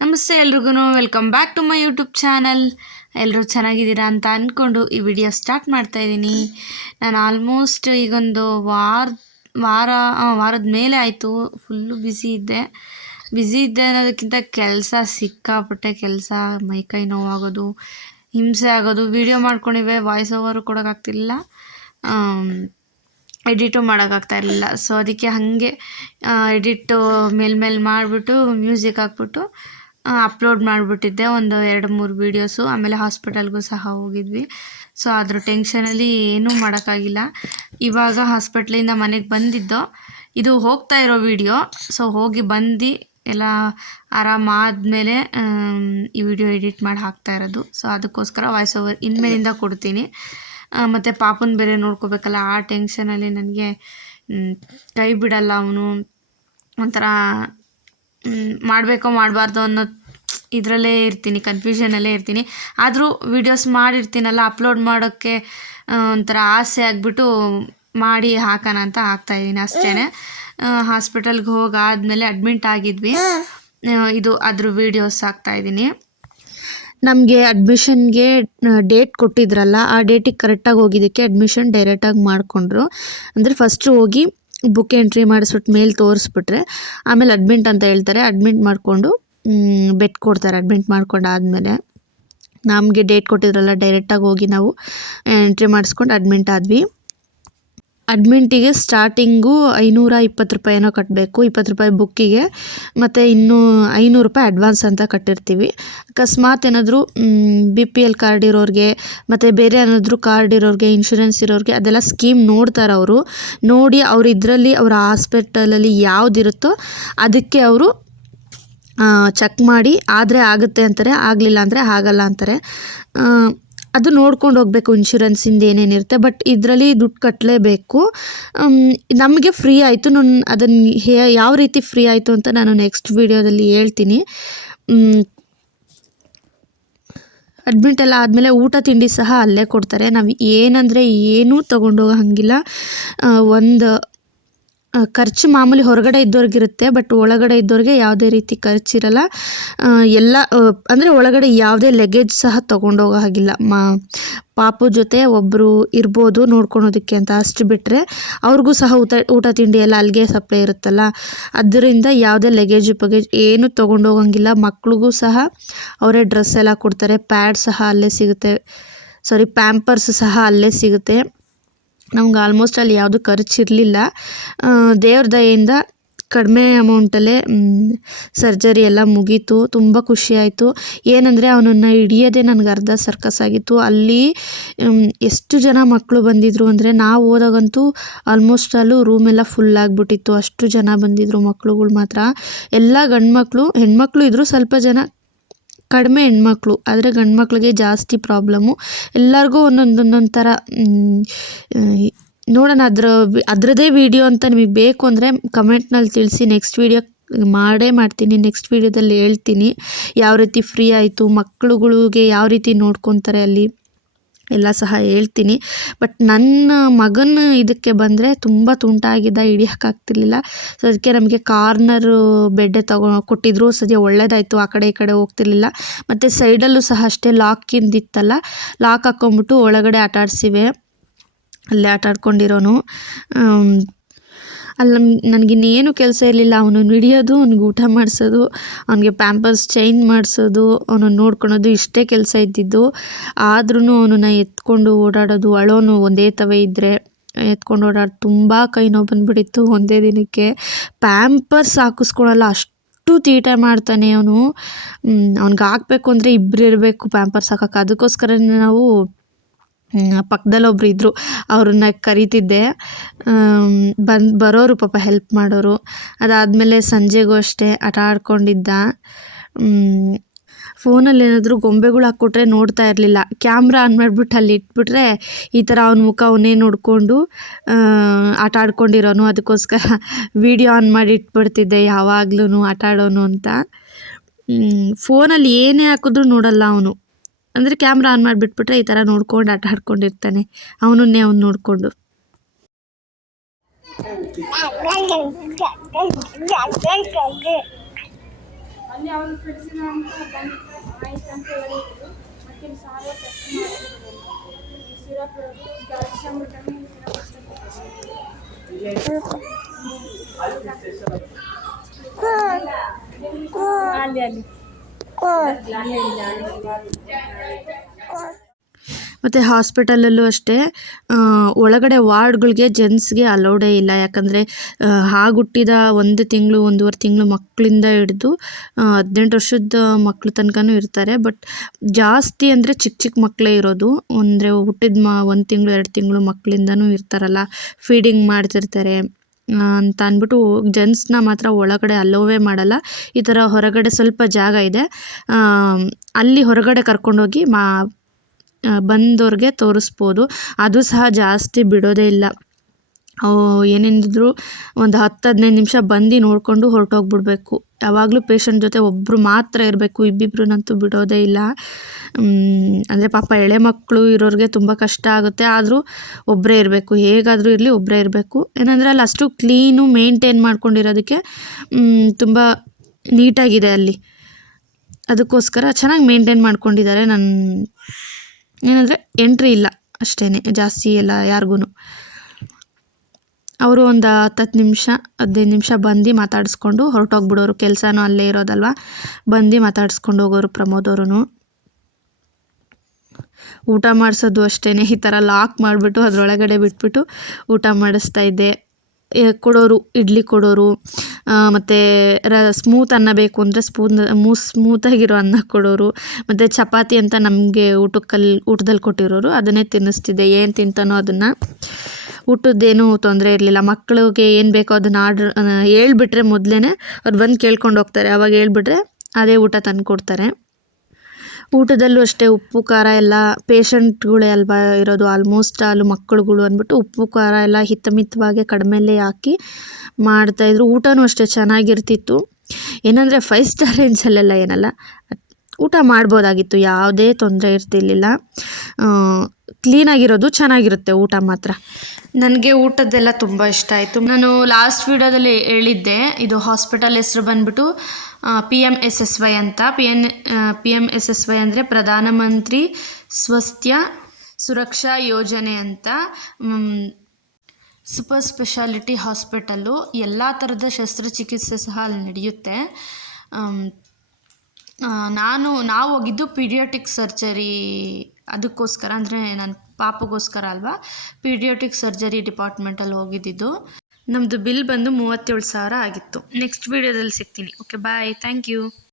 ನಮಸ್ತೆ ಎಲ್ರಿಗೂ welcome back to my YouTube channel. ಎಲ್ಲರೂ ಚೆನ್ನಾಗಿದ್ದೀರಾ ಅಂತ ಅಂದ್ಕೊಂಡು ಈ ವಿಡಿಯೋ ಸ್ಟಾರ್ಟ್ ಮಾಡ್ತಾಯಿದ್ದೀನಿ. ನಾನು ಆಲ್ಮೋಸ್ಟ್ ಈಗೊಂದು ವಾರದ ಮೇಲೆ ಆಯಿತು. ಫುಲ್ಲು ಬ್ಯುಸಿ ಇದ್ದೆ ಅನ್ನೋದಕ್ಕಿಂತ ಕೆಲಸ ಸಿಕ್ಕಾಪಟ್ಟೆ ಕೆಲಸ, ಮೈಕೈ ನೋವಾಗೋದು, ಹಿಂಸೆ ಆಗೋದು. ವಿಡಿಯೋ ಮಾಡ್ಕೊಂಡಿವೆ, ವಾಯ್ಸ್ ಓವರು ಕೊಡೋಕ್ಕಾಗ್ತಿಲ್ಲ, ಎಡಿಟು ಮಾಡೋಕ್ಕಾಗ್ತಾ ಇರಲಿಲ್ಲ. ಸೊ ಅದಕ್ಕೆ ಹಾಗೆ ಎಡಿಟ್ಟು ಮೇಲ್ಮೇಲೆ ಮಾಡಿಬಿಟ್ಟು ಮ್ಯೂಸಿಕ್ ಹಾಕ್ಬಿಟ್ಟು ಅಪ್ಲೋಡ್ ಮಾಡಿಬಿಟ್ಟಿದ್ದೆ ಒಂದು 2-3 ವೀಡಿಯೋಸು. ಆಮೇಲೆ ಹಾಸ್ಪಿಟಲ್ಗೂ ಸಹ ಹೋಗಿದ್ವಿ. ಸೊ ಅದ್ರ ಟೆನ್ಷನಲ್ಲಿ ಏನೂ ಮಾಡೋಕ್ಕಾಗಿಲ್ಲ. ಇವಾಗ ಹಾಸ್ಪಿಟ್ಲಿಂದ ಮನೆಗೆ ಬಂದಿದ್ದೋ, ಇದು ಹೋಗ್ತಾ ಇರೋ ವಿಡಿಯೋ. ಸೊ ಹೋಗಿ ಬಂದು ಎಲ್ಲ ಆರಾಮಾದಮೇಲೆ ಈ ವಿಡಿಯೋ ಎಡಿಟ್ ಮಾಡಿ ಹಾಕ್ತಾ ಇರೋದು. ಸೊ ಅದಕ್ಕೋಸ್ಕರ ವಾಯ್ಸ್ ಓವರ್ ಇನ್ಮೇಲಿಂದ ಕೊಡ್ತೀನಿ. ಮತ್ತು ಪಾಪನ ಬೇರೆ ನೋಡ್ಕೋಬೇಕಲ್ಲ, ಆ ಟೆನ್ಷನಲ್ಲಿ ನನಗೆ ಕೈ ಬಿಡಲ್ಲ ಅವನು. ಒಂಥರ ಮಾಡಬೇಕೋ ಮಾಡಬಾರ್ದು ಅನ್ನೋ ಇದರಲ್ಲೇ ಇರ್ತೀನಿ, ಕನ್ಫ್ಯೂಷನಲ್ಲೇ ಇರ್ತೀನಿ. ಆದರೂ ವೀಡಿಯೋಸ್ ಮಾಡಿರ್ತೀನಲ್ಲ, ಅಪ್ಲೋಡ್ ಮಾಡೋಕ್ಕೆ ಒಂಥರ ಆಸೆ ಆಗಿಬಿಟ್ಟು ಮಾಡಿ ಹಾಕೋಣ ಅಂತ ಹಾಕ್ತಾಯಿದ್ದೀನಿ ಅಷ್ಟೇ. ಹಾಸ್ಪಿಟಲ್ಗೆ ಹೋಗಾದಮೇಲೆ ಅಡ್ಮಿಂಟ್ ಆಗಿದ್ವಿ. ಇದು ಅದ್ರ ವೀಡಿಯೋಸ್ ಹಾಕ್ತಾಯಿದ್ದೀನಿ. ನಮಗೆ ಅಡ್ಮಿಷನ್ಗೆ ಡೇಟ್ ಕೊಟ್ಟಿದ್ರಲ್ಲ, ಆ ಡೇಟಿಗೆ ಕರೆಕ್ಟಾಗಿ ಹೋಗಿದ್ದಕ್ಕೆ ಅಡ್ಮಿಷನ್ ಡೈರೆಕ್ಟಾಗಿ ಮಾಡಿಕೊಂಡ್ರು. ಅಂದರೆ ಫಸ್ಟು ಹೋಗಿ ಬುಕ್ ಎಂಟ್ರಿ ಮಾಡಿಸ್ಬಿಟ್ಟು ಮೇಲೆ ತೋರಿಸ್ಬಿಟ್ರೆ ಆಮೇಲೆ ಅಡ್ಮಿಂಟ್ ಅಂತ ಹೇಳ್ತಾರೆ. ಅಡ್ಮಿಂಟ್ ಮಾಡಿಕೊಂಡು ಬೆಡ್ ಕೊಡ್ತಾರೆ. ಅಡ್ಮಿಂಟ್ ಮಾಡ್ಕೊಂಡಾದಮೇಲೆ ನಮಗೆ ಡೇಟ್ ಕೊಟ್ಟಿದ್ರಲ್ಲ, ಡೈರೆಕ್ಟಾಗಿ ಹೋಗಿ ನಾವು ಎಂಟ್ರಿ ಮಾಡಿಸ್ಕೊಂಡು ಅಡ್ಮಿಂಟ್ ಆದ್ವಿ. ಅಡ್ಮಿಂಟಿಗೆ ಸ್ಟಾರ್ಟಿಂಗು 520 ರೂಪಾಯಿನೋ ಕಟ್ಟಬೇಕು, 20 ರೂಪಾಯಿ ಬುಕ್ಕಿಗೆ, ಮತ್ತು ಇನ್ನೂ 500 ರೂಪಾಯಿ ಅಡ್ವಾನ್ಸ್ ಅಂತ ಕಟ್ಟಿರ್ತೀವಿ. ಅಕಸ್ಮಾತ್ ಏನಾದರೂ BPL ಕಾರ್ಡ್ ಇರೋರಿಗೆ ಮತ್ತು ಬೇರೆ ಏನಾದರೂ ಕಾರ್ಡ್ ಇರೋರಿಗೆ, ಇನ್ಶೂರೆನ್ಸ್ ಇರೋರಿಗೆ ಅದೆಲ್ಲ ಸ್ಕೀಮ್ ನೋಡ್ತಾರೆ ಅವರು. ನೋಡಿ ಅವ್ರು ಇದರಲ್ಲಿ ಅವ್ರ ಹಾಸ್ಪಿಟಲಲ್ಲಿ ಯಾವುದಿರುತ್ತೋ ಅದಕ್ಕೆ ಅವರು ಚೆಕ್ ಮಾಡಿ ಆದರೆ ಆಗುತ್ತೆ ಅಂತಾರೆ, ಆಗಲಿಲ್ಲ ಅಂದರೆ ಆಗಲ್ಲ ಅಂತಾರೆ. ಅದು ನೋಡ್ಕೊಂಡು ಹೋಗಬೇಕು ಇನ್ಶೂರೆನ್ಸಿಂದ ಏನೇನಿರುತ್ತೆ. ಬಟ್ ಇದರಲ್ಲಿ ದುಡ್ಡು ಕಟ್ಟಲೇಬೇಕು. ನಮಗೆ ಫ್ರೀ ಆಯಿತು. ನಾನು ಅದನ್ನು ಯಾವ ರೀತಿ ಫ್ರೀ ಆಯಿತು ಅಂತ ನಾನು ನೆಕ್ಸ್ಟ್ ವೀಡಿಯೋದಲ್ಲಿ ಹೇಳ್ತೀನಿ. ಅಡ್ಮಿಟ್ ಎಲ್ಲ ಆದಮೇಲೆ ಊಟ ತಿಂಡಿ ಸಹ ಅಲ್ಲೇ ಕೊಡ್ತಾರೆ. ನಾವು ಏನಂದರೆ ಏನೂ ತೊಗೊಂಡೋಗೋ ಹಾಗಿಲ್ಲ. ಒಂದು ಖರ್ಚು ಮಾಮೂಲಿ ಹೊರಗಡೆ ಇದ್ದವ್ರಿಗಿರುತ್ತೆ, ಬಟ್ ಒಳಗಡೆ ಇದ್ದವ್ರಿಗೆ ಯಾವುದೇ ರೀತಿ ಖರ್ಚಿರಲ್ಲ. ಎಲ್ಲ ಅಂದರೆ ಒಳಗಡೆ ಯಾವುದೇ ಲಗೇಜ್ ಸಹ ತೊಗೊಂಡೋಗೋ ಹಾಗಿಲ್ಲ. ಪಾಪು ಜೊತೆ ಒಬ್ಬರು ಇರ್ಬೋದು ನೋಡ್ಕೊಳೋದಕ್ಕೆ ಅಂತ, ಅಷ್ಟು ಬಿಟ್ಟರೆ ಅವ್ರಿಗೂ ಸಹ ಊಟ ತಿಂಡಿ ಎಲ್ಲ ಅಲ್ಲಿಗೆ ಸಪ್ಲೈ ಇರುತ್ತಲ್ಲ, ಅದರಿಂದ ಯಾವುದೇ ಲಗೇಜ್ ಏನು ತೊಗೊಂಡೋಗಂಗಿಲ್ಲ. ಮಕ್ಳಿಗೂ ಸಹ ಅವರೇ ಡ್ರೆಸ್ ಎಲ್ಲ ಕೊಡ್ತಾರೆ, ಪ್ಯಾಡ್ ಸಹ ಅಲ್ಲೇ ಸಿಗುತ್ತೆ, ಪ್ಯಾಂಪರ್ಸ್ ಸಹ ಅಲ್ಲೇ ಸಿಗುತ್ತೆ. ನಮ್ಗೆ ಆಲ್ಮೋಸ್ಟ್ ಅಲ್ಲಿ ಯಾವುದು ಖರ್ಚಿರಲಿಲ್ಲ. ದೇವ್ರ ದಯೆಯಿಂದ ಕಡಿಮೆ ಅಮೌಂಟಲ್ಲೇ ಸರ್ಜರಿ ಎಲ್ಲ ಮುಗೀತು. ತುಂಬ ಖುಷಿಯಾಯಿತು. ಏನಂದರೆ ಅವನನ್ನು ಹಿಡಿಯೋದೇ ನನಗೆ ಅರ್ಧ ಸರ್ಕಸ್ ಆಗಿತ್ತು. ಅಲ್ಲಿ ಎಷ್ಟು ಜನ ಮಕ್ಕಳು ಬಂದಿದ್ದರು ಅಂದರೆ, ನಾವು ಹೋದಾಗಂತೂ ಆಲ್ಮೋಸ್ಟ್ ಅಲ್ಲೂ ರೂಮೆಲ್ಲ ಫುಲ್ ಆಗಿಬಿಟ್ಟಿತ್ತು. ಅಷ್ಟು ಜನ ಬಂದಿದ್ದರು ಮಕ್ಳುಗಳು ಮಾತ್ರ. ಎಲ್ಲ ಗಂಡು ಮಕ್ಕಳು, ಹೆಣ್ಮಕ್ಳು ಇದ್ದರು ಸ್ವಲ್ಪ ಜನ, ಕಡಿಮೆ ಹೆಣ್ಮಕ್ಳು, ಆದರೆ ಗಂಡು ಮಕ್ಳಿಗೆ ಜಾಸ್ತಿ ಪ್ರಾಬ್ಲಮ್ಮು. ಎಲ್ಲರಿಗೂ ಒಂದೊಂದು ಥರ. ನೋಡೋಣ, ಅದರದ್ದೇ ವಿಡಿಯೋ ಅಂತ ನಿಮಗೆ ಬೇಕು ಅಂದರೆ ಕಮೆಂಟ್ನಲ್ಲಿ ತಿಳಿಸಿ. ನೆಕ್ಸ್ಟ್ ವೀಡಿಯೋ ಮಾಡ್ತೀನಿ. ನೆಕ್ಸ್ಟ್ ವೀಡಿಯೋದಲ್ಲಿ ಹೇಳ್ತೀನಿ ಯಾವ ರೀತಿ ಫ್ರೀ ಆಯಿತು, ಮಕ್ಕಳುಗಳಿಗೆ ಯಾವ ರೀತಿ ನೋಡ್ಕೊತಾರೆ ಅಲ್ಲಿ ಎಲ್ಲ ಸಹ ಹೇಳ್ತೀನಿ. ಬಟ್ ನನ್ನ ಮಗನ ಇದಕ್ಕೆ ಬಂದರೆ ತುಂಬ ತುಂಟಾಗಿದ್ದ, ಹಿಡಿಯೋಕ್ಕಾಗ್ತಿರ್ಲಿಲ್ಲ. ಸೊ ಅದಕ್ಕೆ ನಮಗೆ ಕಾರ್ನರು ಬೆಡ್ ಕೊಟ್ಟಿದ್ರು. ಸದ್ಯ ಒಳ್ಳೇದಾಯಿತು, ಆ ಕಡೆ ಈ ಕಡೆ ಹೋಗ್ತಿರ್ಲಿಲ್ಲ. ಮತ್ತು ಸೈಡಲ್ಲೂ ಸಹ ಅಷ್ಟೇ ಲಾಕಿಂದಿತ್ತಲ್ಲ, ಲಾಕ್ ಹಾಕ್ಕೊಂಬಿಟ್ಟು ಒಳಗಡೆ ಆಟಾಡಿಸಿವೆ. ಅಲ್ಲೇ ಆಟಾಡ್ಕೊಂಡಿರೋನು. ಅಲ್ಲಿ ನನಗಿನ್ನೇನು ಕೆಲಸ ಇರಲಿಲ್ಲ. ಅವನನ್ನು ಹಿಡಿಯೋದು, ಅವ್ನಿಗೆ ಊಟ ಮಾಡಿಸೋದು, ಅವನಿಗೆ ಪ್ಯಾಂಪರ್ಸ್ ಚೇಂಜ್ ಮಾಡಿಸೋದು, ಅವನನ್ನು ನೋಡ್ಕೊಳೋದು, ಇಷ್ಟೇ ಕೆಲಸ ಇದ್ದಿದ್ದು. ಆದ್ರೂ ಅವನನ್ನು ಎತ್ಕೊಂಡು ಓಡಾಡೋದು, ಅಳೋನು ಒಂದೇ ತವೆ ಇದ್ದರೆ ಎತ್ಕೊಂಡು ಓಡಾಡೋದು. ತುಂಬ ಕೈ ನೋವು ಬಂದುಬಿಟ್ಟಿತ್ತು ಒಂದೇ ದಿನಕ್ಕೆ. ಪ್ಯಾಂಪರ್ಸ್ ಹಾಕಿಸ್ಕೊಳಲ್ಲ, ಅಷ್ಟು ತೀಟೆ ಮಾಡ್ತಾನೆ ಅವನು. ಅವ್ನಿಗೆ ಹಾಕಬೇಕು ಅಂದರೆ ಇಬ್ಬರು ಇರಬೇಕು ಪ್ಯಾಂಪರ್ಸ್ ಹಾಕೋಕ್ಕೆ. ಅದಕ್ಕೋಸ್ಕರ ನಾವು ಪಕ್ಕದಲ್ಲಿ ಒಬ್ರು ಇದ್ದರು, ಅವ್ರನ್ನ ಕರಿತಿದ್ದೆ. ಬರೋರು ಪಾಪ, ಹೆಲ್ಪ್ ಮಾಡೋರು. ಅದಾದಮೇಲೆ ಸಂಜೆಗೂ ಅಷ್ಟೇ ಆಟ ಆಡ್ಕೊಂಡಿದ್ದ. ಫೋನಲ್ಲಿ ಏನಾದರೂ ಗೊಂಬೆಗಳು ಹಾಕ್ಕೊಟ್ರೆ ನೋಡ್ತಾ ಇರಲಿಲ್ಲ. ಕ್ಯಾಮ್ರಾ ಆನ್ ಮಾಡಿಬಿಟ್ಟು ಅಲ್ಲಿ ಇಟ್ಬಿಟ್ರೆ ಈ ಥರ ಅವನ ಮುಖ ಅವನ್ನೇ ನೋಡಿಕೊಂಡು ಆಟ ಆಡ್ಕೊಂಡಿರೋನು. ಅದಕ್ಕೋಸ್ಕರ ವಿಡಿಯೋ ಆನ್ ಮಾಡಿ ಇಟ್ಬಿಡ್ತಿದ್ದೆ ಯಾವಾಗ್ಲೂ ಆಟ ಆಡೋನು ಅಂತ. ಫೋನಲ್ಲಿ ಏನೇ ಹಾಕಿದ್ರೂ ನೋಡಲ್ಲ ಅವನು. ಅಂದರೆ ಕ್ಯಾಮ್ರಾ ಆನ್ ಮಾಡಿಬಿಟ್ಬಿಟ್ರೆ ಈ ಥರ ನೋಡ್ಕೊಂಡು ಆಟ ಆಡ್ಕೊಂಡಿರ್ತಾನೆ, ಅವನನ್ನೇ ಅವ್ನು ನೋಡಿಕೊಂಡು. ಅಲ್ಲಿ ಅವ್ರು ಫ್ರೆಂಡ್ಸಿನ ಅಂತ ಬಂದು ಆಯ್ತು ಅಂತ ಹೇಳಿದ್ರು. ಮತ್ತೆ ಸಾಲ ಟೆಸ್ಟ್ ಮಾಡಿದ್ರು, ಸಿರಪ್ ಕ್ಯಾಲ್ಸಿಯಂ ವಿಟಮಿನ್ ಅಲ್ಲಿ ಮತ್ತು ಹಾಸ್ಪಿಟಲಲ್ಲೂ ಅಷ್ಟೇ ಒಳಗಡೆ ವಾರ್ಡ್ಗಳಿಗೆ ಜೆಂಟ್ಸ್ಗೆ ಅಲೌಡೇ ಇಲ್ಲ. ಯಾಕಂದರೆ ಹಾಗುಟ್ಟಿದ 1 ತಿಂಗಳು 1.5 ತಿಂಗಳು ಮಕ್ಕಳಿಂದ ಹಿಡಿದು 18 ವರ್ಷದ ಮಕ್ಳ ತನಕನೂ ಇರ್ತಾರೆ. ಬಟ್ ಜಾಸ್ತಿ ಅಂದರೆ ಚಿಕ್ಕ ಮಕ್ಕಳೇ ಇರೋದು. ಅಂದರೆ ಹುಟ್ಟಿದ 1 ತಿಂಗಳು 2 ತಿಂಗಳು ಮಕ್ಕಳಿಂದನೂ ಇರ್ತಾರಲ್ಲ, ಫೀಡಿಂಗ್ ಮಾಡ್ತಿರ್ತಾರೆ ಅಂತ ಅಂದ್ಬಿಟ್ಟು ಜೆಂಟ್ಸ್ನ ಮಾತ್ರ ಒಳಗಡೆ ಅಲೋವೇ ಮಾಡಲ್ಲ. ಈ ಥರ ಹೊರಗಡೆ ಸ್ವಲ್ಪ ಜಾಗ ಇದೆ, ಅಲ್ಲಿ ಹೊರಗಡೆ ಕರ್ಕೊಂಡೋಗಿ ಬಂದವ್ರಿಗೆ ತೋರಿಸ್ಬೋದು. ಅದು ಸಹ ಜಾಸ್ತಿ ಬಿಡೋದೇ ಇಲ್ಲ. ಏನೇನಿದ್ರು ಒಂದು 10-15 ನಿಮಿಷ ಬಂದು ನೋಡಿಕೊಂಡು ಹೊರಟೋಗ್ಬಿಡ್ಬೇಕು. ಯಾವಾಗಲೂ ಪೇಷಂಟ್ ಜೊತೆ ಒಬ್ಬರು ಮಾತ್ರ ಇರಬೇಕು, ಇಬ್ಬಿಬ್ರನ್ನಂತೂ ಬಿಡೋದೇ ಇಲ್ಲ. ಅಂದರೆ ಪಾಪ ಎಳೆ ಮಕ್ಕಳು ಇರೋರಿಗೆ ತುಂಬ ಕಷ್ಟ ಆಗುತ್ತೆ. ಆದರೂ ಒಬ್ಬರೇ ಇರಬೇಕು, ಹೇಗಾದರೂ ಇರಲಿ ಒಬ್ಬರೇ ಇರಬೇಕು. ಏನಂದರೆ ಅಲ್ಲಿ ಅಷ್ಟು ಕ್ಲೀನು ಮೇಂಟೈನ್ ಮಾಡ್ಕೊಂಡಿರೋದಕ್ಕೆ ತುಂಬ ನೀಟಾಗಿದೆ ಅಲ್ಲಿ. ಅದಕ್ಕೋಸ್ಕರ ಚೆನ್ನಾಗಿ ಮೇಂಟೈನ್ ಮಾಡ್ಕೊಂಡಿದ್ದಾರೆ. ಏನಂದರೆ ಎಂಟ್ರಿ ಇಲ್ಲ ಅಷ್ಟೇ, ಜಾಸ್ತಿ ಎಲ್ಲ ಯಾರಿಗೂ. ಅವರು ಒಂದು 10 ನಿಮಿಷ 15 ನಿಮಿಷ ಬಂದು ಮಾತಾಡಿಸ್ಕೊಂಡು ಹೊರಟೋಗ್ಬಿಡೋರು. ಕೆಲಸನೂ ಅಲ್ಲೇ ಇರೋದಲ್ವ, ಬಂದು ಮಾತಾಡಿಸ್ಕೊಂಡು ಹೋಗೋರು ಪ್ರಮೋದ್ ಅವರು. ಊಟ ಮಾಡಿಸೋದು ಅಷ್ಟೇ, ಈ ಥರ ಲಾಕ್ ಮಾಡಿಬಿಟ್ಟು ಅದರೊಳಗಡೆ ಬಿಟ್ಬಿಟ್ಟು ಊಟ ಮಾಡಿಸ್ತಾ ಇದ್ದೆ. ಕೊಡೋರು, ಇಡ್ಲಿ ಕೊಡೋರು, ಮತ್ತು ಸ್ಮೂತ್ ಅನ್ನ ಬೇಕು ಅಂದರೆ ಸ್ಮೂತಾಗಿರೋ ಅನ್ನ ಕೊಡೋರು. ಮತ್ತು ಚಪಾತಿ ಅಂತ ನಮಗೆ ಊಟದಲ್ಲಿ ಕೊಟ್ಟಿರೋರು, ಅದನ್ನೇ ತಿನ್ನಿಸ್ತಿದ್ದೆ. ಏನು ತಿಂತಾನೋ ಅದನ್ನು. ಊಟದ್ದೇನೂ ತೊಂದರೆ ಇರಲಿಲ್ಲ. ಮಕ್ಕಳಿಗೆ ಏನು ಬೇಕೋ ಅದನ್ನು ಹೇಳ್ಬಿಟ್ರೆ ಮೊದಲೇ ಅವ್ರು ಬಂದು ಕೇಳ್ಕೊಂಡು ಹೋಗ್ತಾರೆ. ಅವಾಗ ಹೇಳ್ಬಿಟ್ರೆ ಅದೇ ಊಟ ತಂದು ಕೊಡ್ತಾರೆ. ಊಟದಲ್ಲೂ ಅಷ್ಟೇ ಉಪ್ಪು ಖಾರ ಎಲ್ಲ ಪೇಷಂಟ್ಗಳೇ ಅಲ್ವಾ ಇರೋದು, ಆಲ್ಮೋಸ್ಟ್ ಆಲ್ ಮಕ್ಕಳುಗಳು ಅಂದ್ಬಿಟ್ಟು ಉಪ್ಪು ಖಾರ ಎಲ್ಲ ಹಿತಮಿತವಾಗಿ ಕಡಿಮೆಲೇ ಹಾಕಿ ಮಾಡ್ತಾಯಿದ್ರು. ಊಟನೂ ಅಷ್ಟೇ ಚೆನ್ನಾಗಿರ್ತಿತ್ತು. ಏನಂದರೆ 5 ಸ್ಟಾರ್ ರೇಂಜಲ್ಲೆಲ್ಲ ಏನಲ್ಲ, ಊಟ ಮಾಡ್ಬೋದಾಗಿತ್ತು, ಯಾವುದೇ ತೊಂದರೆ ಇರ್ತಿರ್ಲಿಲ್ಲ. ಕ್ಲೀನಾಗಿರೋದು ಚೆನ್ನಾಗಿರುತ್ತೆ ಊಟ ಮಾತ್ರ. ನನಗೆ ಊಟದ್ದೆಲ್ಲ ತುಂಬ ಇಷ್ಟ ಆಯಿತು. ನಾನು ಲಾಸ್ಟ್ ವೀಡಿಯೋದಲ್ಲಿ ಹೇಳಿದ್ದೆ, ಇದು ಹಾಸ್ಪಿಟಲ್ ಹೆಸರು ಬಂದ್ಬಿಟ್ಟು PMSSY ಅಂತ. PMSSY ಅಂದರೆ ಪ್ರಧಾನಮಂತ್ರಿ ಸ್ವಾಸ್ಥ್ಯ ಸುರಕ್ಷಾ ಯೋಜನೆ ಅಂತ. Super speciality hospital. ಎಲ್ಲ ಥರದ ಶಸ್ತ್ರಚಿಕಿತ್ಸೆ ಸಹ ಅಲ್ಲಿ ನಡೆಯುತ್ತೆ. ನಾವು ಹೋಗಿದ್ದು ಪೀಡಿಯಾಟಿಕ್ ಸರ್ಜರಿ ಅದಕ್ಕೋಸ್ಕರ, ಅಂದರೆ ನನ್ನ ಪಾಪಗೋಸ್ಕರ ಅಲ್ವಾ, ಪೀಡಿಯಾಟಿಕ್ ಸರ್ಜರಿ ಡಿಪಾರ್ಟ್ಮೆಂಟಲ್ಲಿ ಹೋಗಿದ್ದಿದ್ದು. ನಮ್ಮದು ಬಿಲ್ ಬಂದು 37,000 ಆಗಿತ್ತು. ನೆಕ್ಸ್ಟ್ ವೀಡಿಯೋದಲ್ಲಿ ಸಿಗ್ತೀನಿ. Okay, bye, thank you.